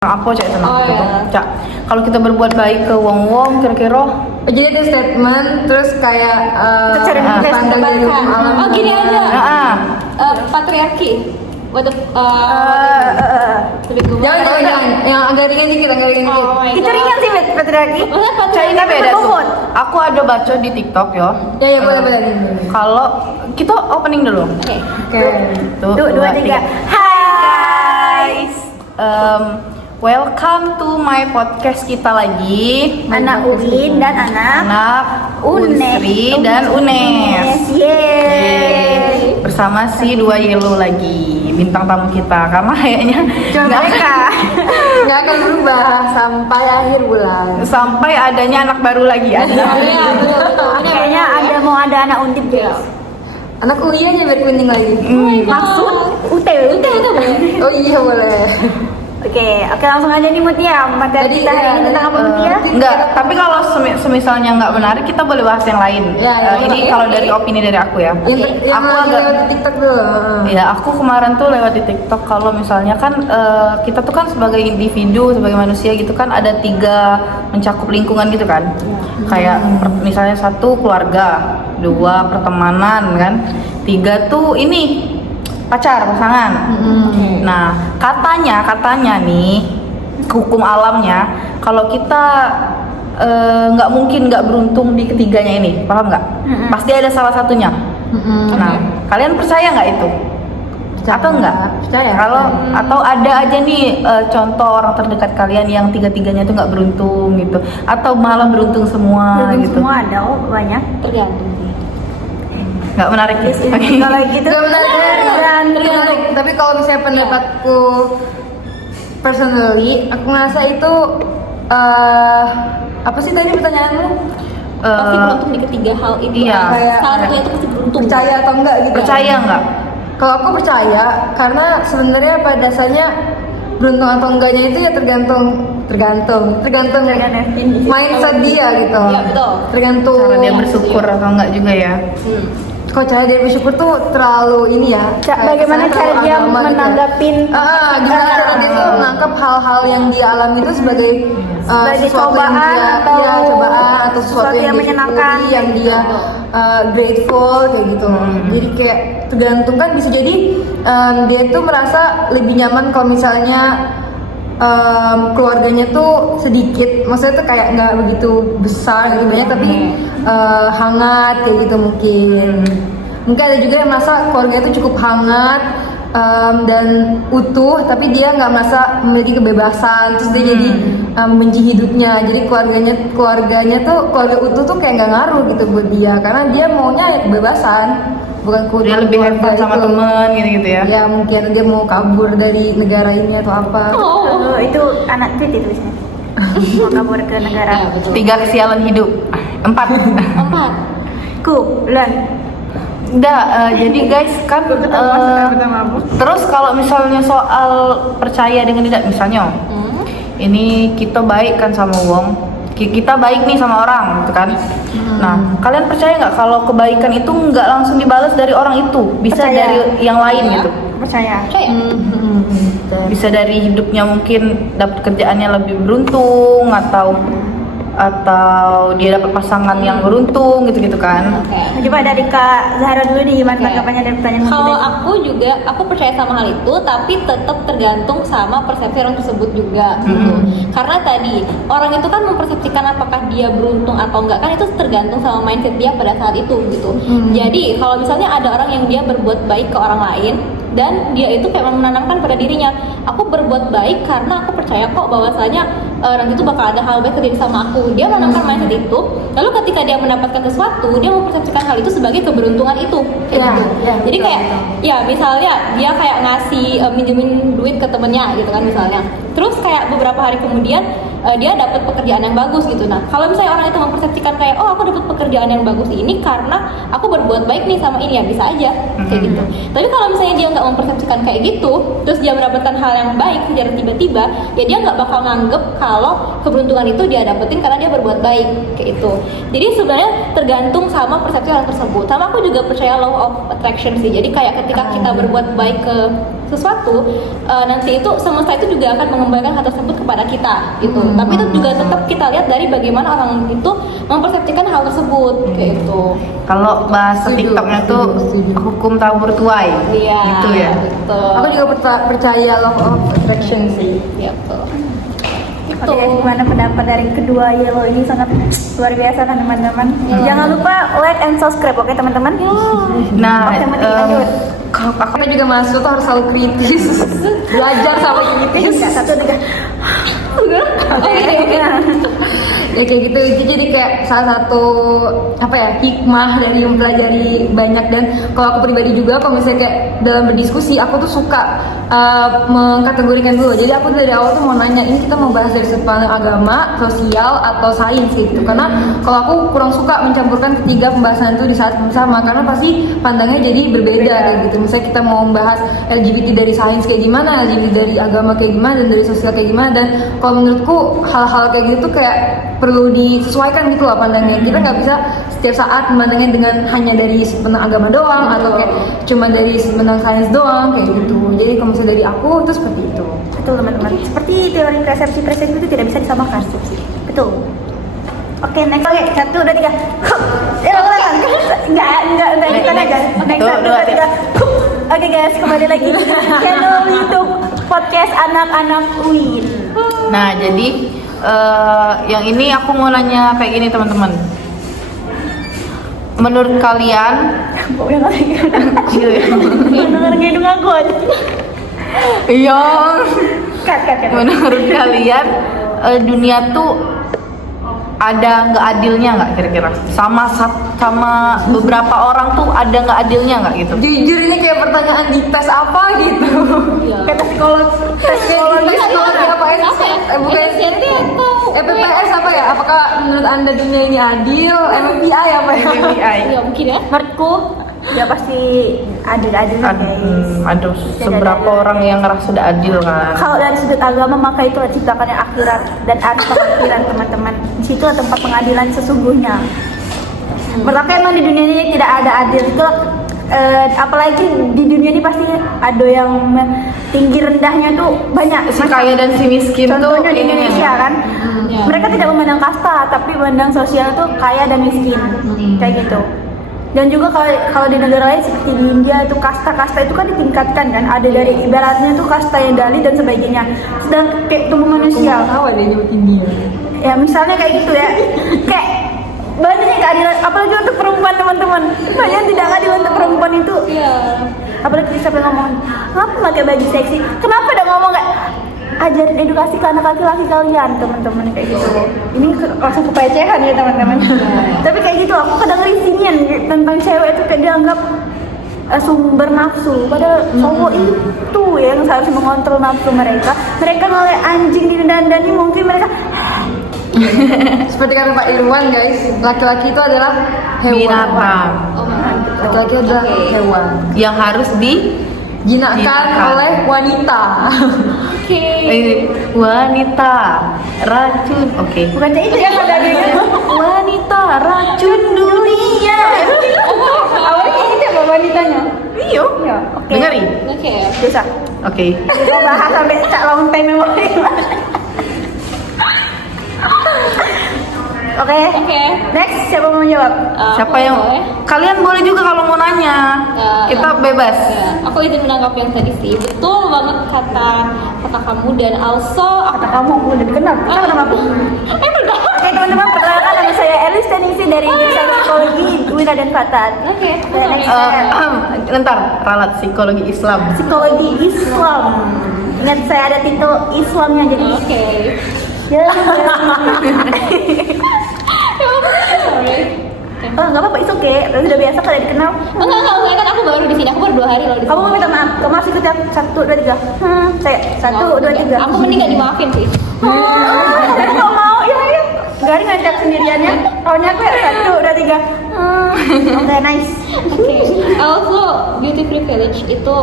Apa cak tenang Oh, gitu. iya. Cak, kalau kita berbuat baik ke wong-wong kira-kira Jadi ada statement terus kayak Kita cari manifest pandang dari hukum alam. Oh gini aja. Heeh. Patriarki. What the lebih ke Jangan yang agak ringan dikit, agak ringan dikit. Oh my Itu God. ringan sih patriarki. Maksudnya Cak, patriarki ini beda tuh. berbobot. Aku ada baca di TikTok yo. Ya boleh. Kalau kita opening dulu. Oke. Oke. Tuh, Dua, tiga. Hai guys. Welcome to my podcast kita lagi. Anak Uin dan anak Unsri dan Unes. Yeay. Bersama si dua Yellow lagi, bintang tamu kita. Karena kayaknya nggak Nggak akan berubah sampai akhir bulan. sampai adanya anak baru lagi ada. Iya, betul. Kayaknya mau ada anak undip guys. Anak UI aja biar kuning lagi. Maksud UTW. Oh iya boleh. Oke, langsung aja nih Mutia. Materi kita hari ini tentang apa Mutia? Enggak, tapi kalau semisalnya nggak menarik kita boleh bahas yang lain. Ya, Ini kalau dari opini dari aku ya. Yang Aku lagi agak lewat di TikTok dulu. Ya, aku kemarin tuh lewat di TikTok kalau misalnya kan kita tuh kan sebagai individu, sebagai manusia gitu kan ada 3 mencakup lingkungan gitu kan. Kayak misalnya 1 keluarga, 2 pertemanan kan, 3 tuh ini pasangan. Nah, katanya nih hukum alamnya kalau kita nggak mungkin nggak beruntung di ketiganya ini, paham nggak? Pasti ada salah satunya. Nah, kalian percaya nggak itu? Atau enggak? Percaya. Kalau atau ada aja nih contoh orang terdekat kalian yang 3-tiganya itu nggak beruntung gitu, atau malah beruntung semua Belum gitu. semua ada banyak. Tergantung sih. Nggak menarik ya? Kalau gitu Gak menarik. tergantung. Tapi kalau misalnya pendapatku personally, aku ngerasa itu apa sih tadi pertanyaanmu? Pasti beruntung di ketiga hal itu. Iya. Salah satunya itu pasti beruntung. Percaya atau enggak gitu? Percaya nggak? Kalau aku percaya, karena sebenarnya pada dasarnya beruntung atau enggaknya itu ya tergantung mindset dia gitu. Iya, betul. Tergantung Cara dia bersyukur atau enggak juga ya? Kalau cara dia bersyukur tuh terlalu ini ya. Bagaimana kesannya cara terlalu dia agama gitu ya. menanggapin Gimana cara dia tuh menangkap hal-hal yang dia alami itu sebagai Sebagai sesuatu yang cobaan dia, atau ya, cobaan atau sesuatu yang, dia menyenangkan, syukuri, yang dia grateful kayak gitu. Jadi kayak tergantung kan bisa jadi dia itu merasa lebih nyaman kalau misalnya keluarganya tuh sedikit, maksudnya tuh kayak nggak begitu besar gitu banyak tapi hangat kayak gitu mungkin ada juga yang merasa keluarganya tuh cukup hangat dan utuh tapi dia nggak merasa memiliki kebebasan terus dia jadi membenci hidupnya, jadi keluarganya tuh keluarga utuh tuh kayak nggak ngaruh gitu buat dia karena dia maunya ya kebebasan bukan Dia lebih have fun sama itu. temen gitu ya? Ya mungkin dia mau kabur dari negara ini atau apa. Oh. itu anak tweet itu biasanya. Mau kabur ke negara. Ya, betul. 3 kesialan hidup. 4. 4. Bulan. Udah, jadi guys kan terus kalau misalnya soal percaya dengan tidak, misalnya ini kita baik kan sama wong, kita baik nih sama orang gitu kan. Nah, kalian percaya nggak kalau kebaikan itu nggak langsung dibalas dari orang itu, bisa Percaya. dari yang lain gitu, Percaya. bisa dari hidupnya mungkin dapat kerjaannya lebih beruntung atau dia dapat pasangan yang beruntung gitu kan. Oke. Coba dari Kak Zahra dulu nih gimana tanggapannya dari pertanyaan Kalau kita? aku percaya sama hal itu, tapi tetap tergantung sama persepsi orang tersebut juga gitu. Karena tadi orang itu kan mempersepsikan apakah dia beruntung atau enggak kan itu tergantung sama mindset dia pada saat itu gitu. Jadi kalau misalnya ada orang yang dia berbuat baik ke orang lain dan dia itu kayak menanamkan pada dirinya, aku berbuat baik karena aku percaya kok bahwasanya nanti itu bakal ada hal baik terjadi sama aku. Dia menanamkan mindset itu, lalu ketika dia mendapatkan sesuatu, dia mempersepsikan hal itu sebagai keberuntungan itu. Kayak gitu. Jadi betul, kayak ya misalnya dia kayak ngasih minjemin duit ke temennya gitu kan misalnya. Terus kayak beberapa hari kemudian dia dapat pekerjaan yang bagus gitu. Nah, kalau misalnya orang itu mempersepsikan kayak oh aku dapat pekerjaan yang bagus ini karena aku berbuat baik nih sama ini, ya bisa aja kayak gitu. Tapi kalau misalnya dia nggak mempersepsikan kayak gitu, terus dia mendapatkan hal yang baik secara tiba-tiba, ya dia nggak bakal nganggep kalau keberuntungan itu dia dapetin karena dia berbuat baik kayak itu. Jadi sebenarnya tergantung sama persepsi orang tersebut. Sama aku juga percaya law of attraction sih. Jadi kayak ketika kita berbuat baik ke sesuatu, nanti itu semesta itu juga akan mengembalikan hal tersebut kepada kita gitu. Tapi itu juga tetap kita lihat dari bagaimana orang itu mempersepsikan hal tersebut kayak gitu. Kalau bahasa Setuju, TikToknya tuh setuju. hukum tabur tuai. Iya. Gitu ya. Betul. Aku juga percaya law of attraction sih. Iya, betul. Itu. Oke, gimana pendapat dari kedua Yellow ini? Sangat luar biasa kan teman-teman. Jangan lupa like and subscribe, oke teman-teman. Nah, Oke, Mati, lanjut. kalau aku Kita juga mahasiswa tuh harus selalu kritis, belajar sama kritis. Tiga, satu, tiga. Ya kayak gitu, itu jadi kayak salah satu apa ya, hikmah dari mempelajari banyak. Dan kalau aku pribadi juga, kalau misalnya kayak dalam berdiskusi, aku tuh suka mengkategorikan dulu. Jadi aku dari awal tuh mau nanya, ini kita mau bahas dari sudut pandang agama, sosial, atau sains gitu. Karena kalau aku kurang suka mencampurkan ketiga pembahasan itu di saat yang sama, karena pasti pandangnya jadi berbeda kayak gitu. Misalnya kita mau membahas LGBT dari sains kayak gimana, LGBT dari agama kayak gimana, dan dari sosial kayak gimana. Dan kalau menurutku hal-hal kayak gitu kayak perlu disesuaikan gitu loh pandangnya. Kita nggak bisa setiap saat memandangnya dengan hanya dari sudut pandang agama doang, atau kayak cuma dari sudut pandang sains doang kayak gitu. Jadi kalau misalnya dari aku itu seperti itu. Betul teman-teman. Seperti teori persepsi itu tidak bisa disamakan. Betul. Oke, next. Oke, satu, dua, tiga. Ulang. Enggak, kita aja. Next, satu, dua, tiga. Oke guys, kembali lagi di channel YouTube podcast anak-anak UIN. Nah, jadi yang ini aku mau nanya kayak gini teman-teman. Menurut kalian, Udah nggak denger hidung aku aja. iya, Cut. menurut kalian dunia tuh ada nggak adilnya nggak kira-kira? Sama beberapa orang tuh ada nggak adilnya nggak gitu? Jujur ini kayak pertanyaan di tes apa gitu. Kata psikolog. Tes psikologi apa ya? Bukan SCT atau PPS apa ya? Apakah menurut Anda dunia ini adil? MMPI apa ya? ya mungkin ya. Menurutku ya pasti adil-adil guys. Aduh, seberapa orang yang ngerasa udah adil kan? Kalau dari sudut agama maka itu ciptakannya akhirat dan arti pengadilan teman-teman. Di situ tempat pengadilan sesungguhnya. Mereka emang di dunia ini tidak ada adil itu, apalagi di dunia ini pasti ada yang tinggi rendahnya tuh banyak. Si kaya dan si miskin tuh Contohnya di ini Indonesia kan, Ya. mereka tidak memandang kasta tapi memandang sosial tuh kaya dan miskin kayak gitu. Dan juga kalau di negara lain seperti di India itu kasta-kasta itu kan ditingkatkan kan, ada dari ibaratnya tuh kasta yang dali dan sebagainya. Sedang kayak tubuh manusia, Tahu ada nyebutin dia. ya misalnya kayak gitu ya, kayak banyaknya keadilan, apalagi untuk perempuan teman-teman. Banyak tidak adil untuk perempuan itu. Iya. Apalagi sampai ngomong, kenapa pakai baju seksi? Kenapa udah ngomong kayak ajarin edukasi ke anak laki-laki kalian teman-teman kayak gitu. Ini langsung kepelecehan ya teman-teman. Tapi kayak gitu aku kadang risihnya tentang cewek itu kayak dianggap sumber nafsu, padahal cowok itu yang seharusnya mengontrol nafsu mereka. Mereka ngeliat anjing didandani mungkin mereka Seperti kata Pak Irwan guys, laki-laki itu adalah hewan. Binatang Oh my god. Laki-laki adalah hewan. yang harus Jinakkan Jinakkan. oleh wanita. wanita racun. Oke. bukan itu yang ada Wanita racun dunia. awalnya kayak gitu apa wanitanya? Iyo. Iya, oke. Dengerin. Oke. Biasa. Oke. Kita bahas sampai cak long time memory. Oke. Oke. Next, siapa mau jawab? Siapa Aku yang boleh. kalian boleh juga kalau mau nanya. Kita bebas. Ya, aku izin menanggapi yang tadi sih. Betul banget kata kamu dan also Kata kamu aku udah dikenal. Kita nama aku. udah. Oke teman-teman, perkenalkan nama saya Elis dan isi dari jurusan psikologi Wina dan Fatan. Oke. Dan next Ntar ralat psikologi Islam. psikologi Islam. Ingat saya ada titel Islamnya jadi. Oke. Ya. Sorry. Oh nggak apa-apa, itu oke. Udah biasa kalian dikenal. Enggak, kan aku baru di sini. Aku baru 2 hari loh di sini. Kamu mau minta maaf? Kamu harus ikut yang 1, 2, 3. Saya 1, 2, 3. Aku mending gak dimaafin sih. Aku nggak mau, ya. Garing ngajak sendiriannya. Tahunnya aku ya 1, 2, 3. Oke, nice. Oke. Also beauty privilege itu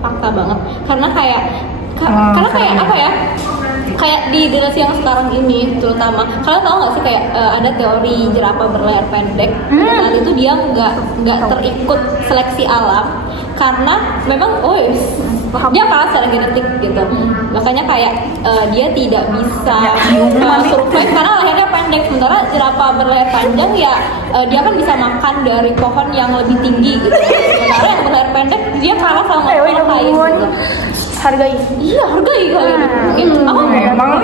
fakta banget. Karena kayak apa ya? Kayak di generasi yang sekarang ini terutama, kalian tahu nggak sih kayak ada teori jerapah berlayar pendek. Saat itu dia nggak terikut seleksi alam karena memang dia kalah secara genetik gitu. Makanya kayak dia tidak bisa survive karena lehernya pendek. Sementara jerapah berleher panjang ya dia kan bisa makan dari pohon yang lebih tinggi gitu. Sementara yang berleher pendek dia kalah sama orang gitu. Hargai. Iya, hargai kalian. Gitu. Aku Emang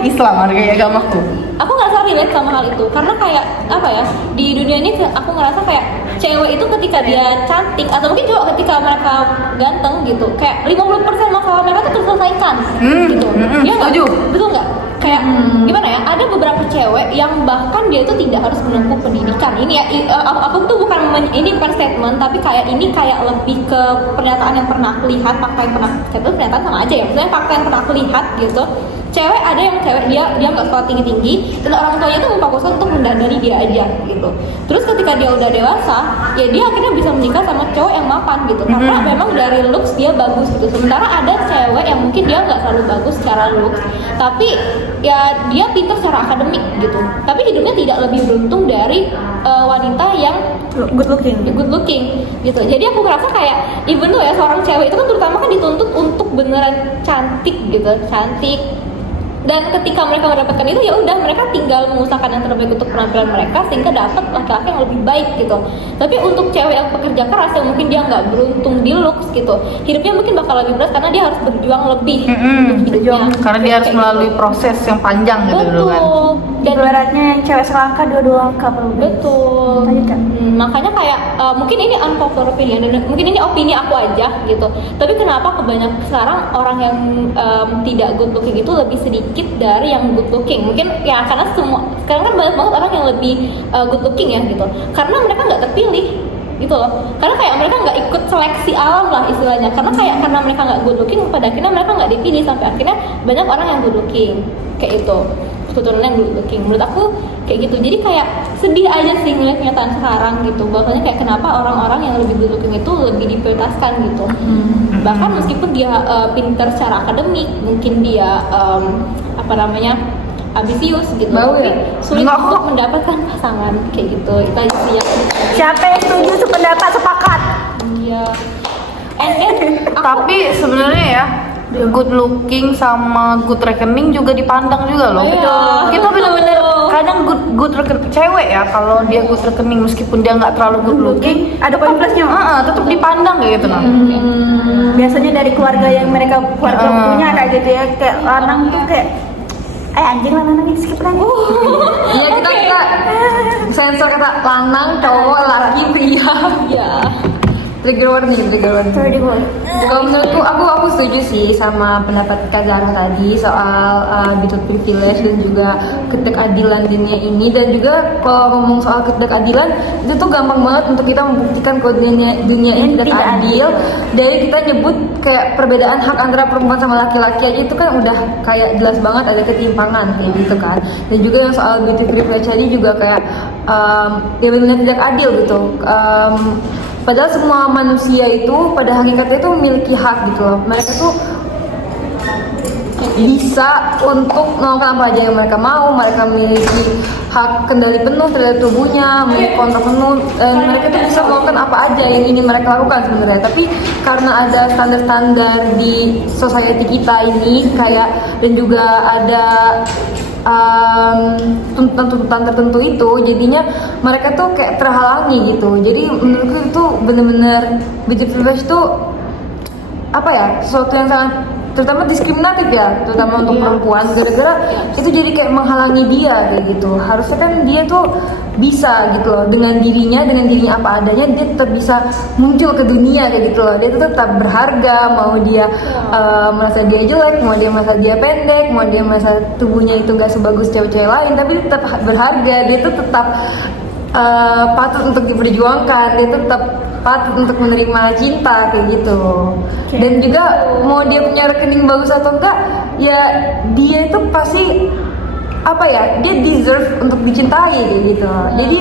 Islam hargai agamaku. aku ngerasa relate sama hal itu karena kayak apa ya, di dunia ini aku ngerasa kayak cewek itu ketika dia cantik atau mungkin juga ketika mereka ganteng gitu, kayak 50% masalah mereka tuh terselesaikan gitu. Iya nggak? setuju. Betul nggak? Kayak gimana ya, ada beberapa cewek yang bahkan dia itu tidak harus menempuh pendidikan. Ini ya aku tuh ini bukan statement, tapi kayak ini kayak lebih ke pernyataan yang pernah aku lihat, fakta yang pernah, pernyataan sama aja ya, maksudnya fakta yang pernah aku lihat gitu. Cewek ada yang cewek dia nggak sekolah tinggi dan orang tuanya itu memfokuskan untuk mendandani dia aja gitu. Terus ketika dia udah dewasa ya dia akhirnya bisa menikah sama cowok yang mapan gitu karena memang dari looks dia bagus gitu. Sementara ada cewek yang mungkin dia nggak terlalu bagus secara looks tapi ya dia pintar secara akademik gitu, tapi hidupnya tidak lebih beruntung dari wanita yang Good looking gitu. Jadi aku merasa kayak even tuh ya seorang cewek itu kan terutama kan dituntut untuk beneran cantik gitu, cantik. Dan ketika mereka mendapatkan itu ya udah mereka tinggal mengusahakan yang terbaik untuk penampilan mereka sehingga dapat laki-laki yang lebih baik gitu. Tapi untuk cewek yang pekerja keras yang mungkin dia nggak beruntung di looks gitu, hidupnya mungkin bakal lebih berat karena dia harus berjuang lebih untuk hidupnya. Karena dia harus melalui proses yang panjang gitu dulu kan. Dan Ibaratnya yang cewek selangkah dua angka perlu. betul. Lanjutkan. Makanya kayak mungkin ini unpopular opinion dan mungkin ini opini aku aja gitu. Tapi kenapa kebanyakan sekarang orang yang tidak good looking itu lebih sedikit dari yang good looking? Mungkin ya karena sekarang kan banyak banget orang yang lebih good looking ya gitu. Karena mereka nggak terpilih gitu loh. Karena kayak mereka nggak ikut seleksi alam lah istilahnya. Karena mereka nggak good looking, pada akhirnya mereka nggak dipilih sampai akhirnya banyak orang yang good looking kayak itu. Keturunan yang good looking, menurut aku kayak gitu. Jadi kayak sedih aja sih ngeliat kenyataan sekarang gitu, bahwasanya kayak kenapa orang-orang yang lebih good looking itu lebih diprioritaskan gitu. Bahkan meskipun dia pintar secara akademik, mungkin dia ambisius gitu, tapi sulit untuk mendapatkan pasangan kayak gitu. Itu aja sih yang Siapa yang setuju sependapat sepakat? iya. And then Tapi sebenarnya ya good looking sama good reckoning juga dipandang juga loh. Iya. Kita benar-benar kadang good reckoning cewek ya, kalau dia good reckoning meskipun dia nggak terlalu good looking, Ada poin plusnya. tetap dipandang kayak gitu nah. Biasanya dari keluarga yang mereka punya kayak gitu ya, kayak lanang tuh kayak anjing lanang skip lagi. Iya kita sensor kata lanang, cowok, laki, pria. ya Trigger warning. Sorry boy. Kalau menurutku aku setuju sih sama pendapat Kak Zara tadi soal betul privilege dan juga ketidakadilan dunia ini. Dan juga kalau ngomong soal ketidakadilan itu tuh gampang banget untuk kita membuktikan kalau dunia ini tidak adil. Dari kita nyebut kayak perbedaan hak antara perempuan sama laki-laki aja itu kan udah kayak jelas banget ada ketimpangan kayak gitu kan. Dan juga yang soal beauty privilege tadi juga kayak ya benar-benar tidak adil gitu. Padahal semua manusia itu pada hakikatnya itu memiliki hak gitu loh. Mereka tuh bisa untuk melakukan apa aja yang mereka mau. Mereka memiliki hak kendali penuh terhadap tubuhnya, memiliki kontrol penuh, dan mereka tuh bisa melakukan apa aja yang ingin mereka lakukan sebenarnya. Tapi karena ada standar-standar di society kita ini kayak, dan juga ada tuntutan-tuntutan tertentu itu, jadinya mereka tuh kayak terhalangi gitu. Jadi menurutku itu bener-bener beauty privilege tuh apa ya, sesuatu yang sangat terutama diskriminatif ya, terutama untuk perempuan, gara-gara itu jadi kayak menghalangi dia kayak gitu. Harusnya kan dia tuh bisa gitu loh, dengan dirinya apa adanya dia tetap bisa muncul ke dunia kayak gitu loh. Dia tuh tetap berharga, mau dia merasa dia jelek, mau dia merasa dia pendek, mau dia merasa tubuhnya itu gak sebagus cewek-cewek lain, tapi tetap berharga. Dia tuh tetap patut untuk diperjuangkan, dia tuh tetap patut untuk menerima cinta kayak gitu. Dan juga mau dia punya rekening bagus atau enggak, ya dia itu pasti apa ya, dia deserve untuk dicintai kayak gitu. Jadi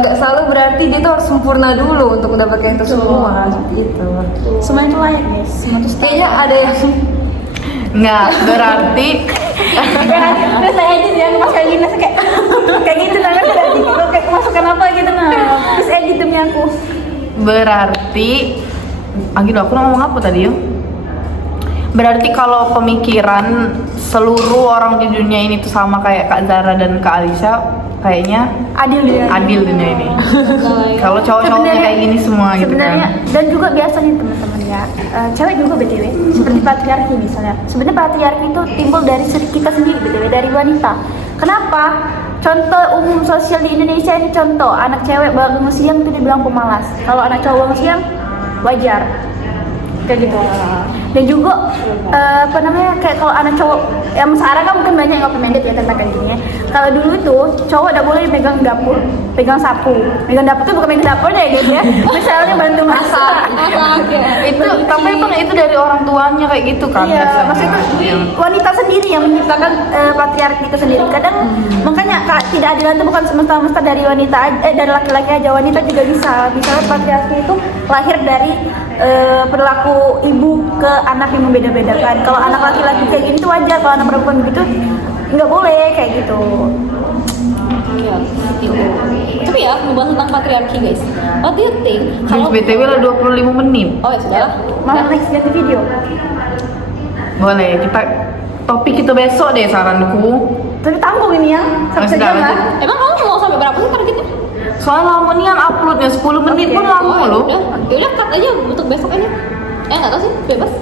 nggak selalu berarti dia tuh harus sempurna dulu untuk mendapatkan itu semua gitu. Semuanya tuh layak guys. Semua tuh Kayaknya ada yang Nggak berarti Terus saya aja yang pas kayak gini kayak gitu tangan kayak masukkan apa gitu nah. Terus edit demi aku. berarti Gitu aku ngomong apa tadi ya? Berarti kalau pemikiran seluruh orang di dunia ini tuh sama kayak Kak Zara dan Kak Alisa, kayaknya adil dunia ini. Kalau cowok-cowoknya Sebenarnya- kayak gini semua gitu sebenarnya kan. dan juga biasanya teman-teman ya, cewek juga BTW seperti patriarki misalnya. Sebenarnya patriarki itu timbul dari kita sendiri BTW, dari wanita. Kenapa? Contoh umum sosial di Indonesia ini, contoh anak cewek bangun siang itu dibilang pemalas, kalau anak cowok bangun siang wajar kayak gitu. Dan juga apa namanya, kayak kalau anak cowok yang sekarang kan mungkin banyak yang recommended ya tentang kayak gini ya. Kalau dulu itu cowok udah boleh pegang dapur, pegang sapu. Pegang dapur tuh bukan pegang dapurnya ya gitu ya. Misalnya bantu masak. Itu tapi emang itu dari orang tuanya kayak gitu kan. Iya, biasanya. maksudnya Yang- wanita sendiri yang menciptakan patriarki itu sendiri. Kadang makanya tidak adilan itu bukan semesta-mesta dari wanita dari laki-laki aja, wanita juga bisa. Misalnya patriarki itu lahir dari perilaku ibu ke anak yang membeda-bedakan. Kalau anak laki-laki kayak gini tuh wajar, kalau anak perempuan begitu nggak boleh kayak gitu. Iya, gitu. Tapi ya, membahas tentang patriarki guys. What do you think? Kalau BTW lah 25 menit. Oh ya sudah. Malah next ganti video. Boleh, kita topik itu besok deh saranku. Tapi tanggung ini ya, sampai Sudah, sejam lah. lanjut. Emang kamu mau sampai berapa sih targetnya? Soalnya lama nih kan uploadnya 10 menit pun lama loh. Yaudah cut aja untuk besok aja. Nggak tahu sih, bebas.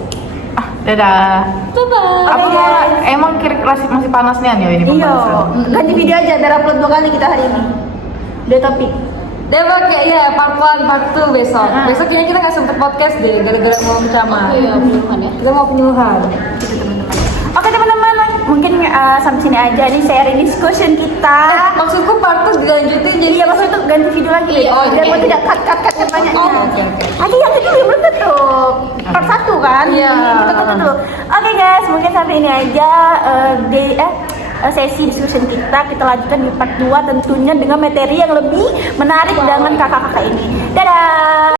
Dadah. Bye bye. Apa emang masih panasnya nih ini Iya, pembahasan? ganti video aja biar upload 2 kali kita hari ini. Udah topik. Dewa kayaknya part 1, part 2 besok. Besok kayaknya kita nggak sempet podcast deh, gara-gara mau ceramah. Oh iya, penyuluhan ya. Kita mau penyuluhan. Gitu teman-teman. Oke teman-teman, mungkin sampai sini aja nih sharing discussion kita. Maksudku part 2 dilanjutin jadi Iya, maksudnya itu ganti video lagi Iya, ya. Biar oke. mau tidak cut banyak. Oh, oke. Aja yang kedua yang belum tutup. Part 1 kan? Iya. Kita tutup dulu. Oke guys, mungkin sampai ini aja sesi discussion kita. Kita lanjutkan di part 2 tentunya dengan materi yang lebih menarik dengan kakak-kakak ini. Dadah.